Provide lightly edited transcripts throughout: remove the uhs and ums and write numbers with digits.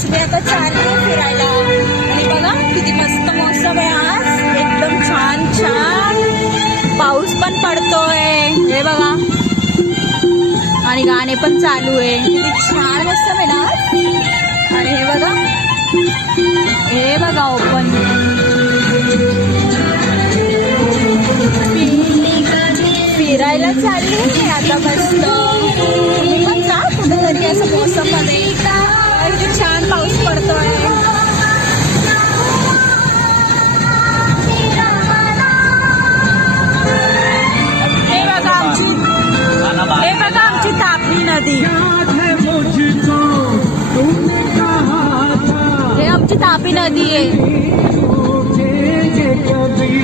Guys मी आता चालली फिरायला आणि बघा किती मस्त मौसम आहे आज, एकदम छान छान. पाऊस पण पडतोय हे बघा आणि गाणे पण चालू आहे. किती छान मौसम आहे ना. आणि हे बघा ओपन फिरायला चालली मी आता मस्त. तुम्ही पण जा कुठेतरी असं मौसम मध्ये, किती छान पाऊस पडतोय. हे बघा आमची तापी नदी. हे आमची तापी नदी आहे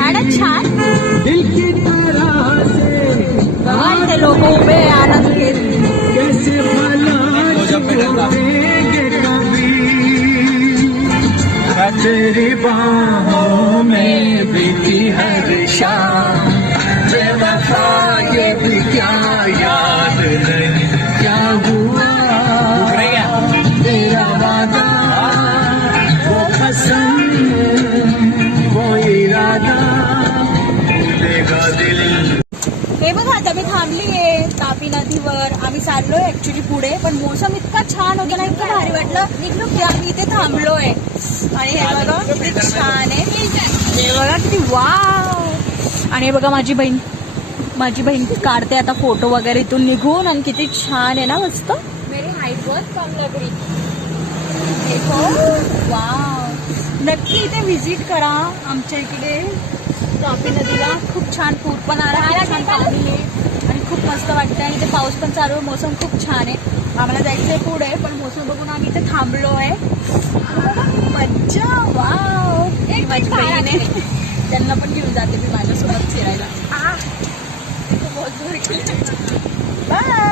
आणि छान बघा इथे लोक उभे आनंद घेत. तेरी बाहों में बीती हर शाम, बेवफा ये भी क्या याद नहीं क्या हुआ तेरा वादा, वो कसम वो इरादा भूलेगा दिल. हे बघा आता मी थांबलीये तापी नदीवर. आम्ही चाललोय ऍक्च्युली पुढे, पण मोसम इतका छान होता ना, इतकं भारी वाटलं निघलो की आम्ही इथे थांबलोय. आणि हे बघा किती छान आहे, हे बघा किती वाव. आणि हे बघा माझी बहीण काढते आता फोटो वगैरे इथून निघून. आणि किती छान आहे ना, मस्त. मेरी हाईट बहुत कम लग रही. देखो वाव. नक्की इथे व्हिजिट करा आमच्या इकडे तापी नदीला. खूप छान पूर पण आला आणि खूप मस्त वाटतं. आणि ते पाऊस पण चालू आहे, मोसम खूप छान आहे. आम्हाला जायचंय पुढे, पण मोसम बघून आम्ही इथे थांबलो आहे. मज्जा वाव. माझी बहीण आहे, त्यांना पण घेऊन जाते मी माझ्यासोबत फिरायला. बाय.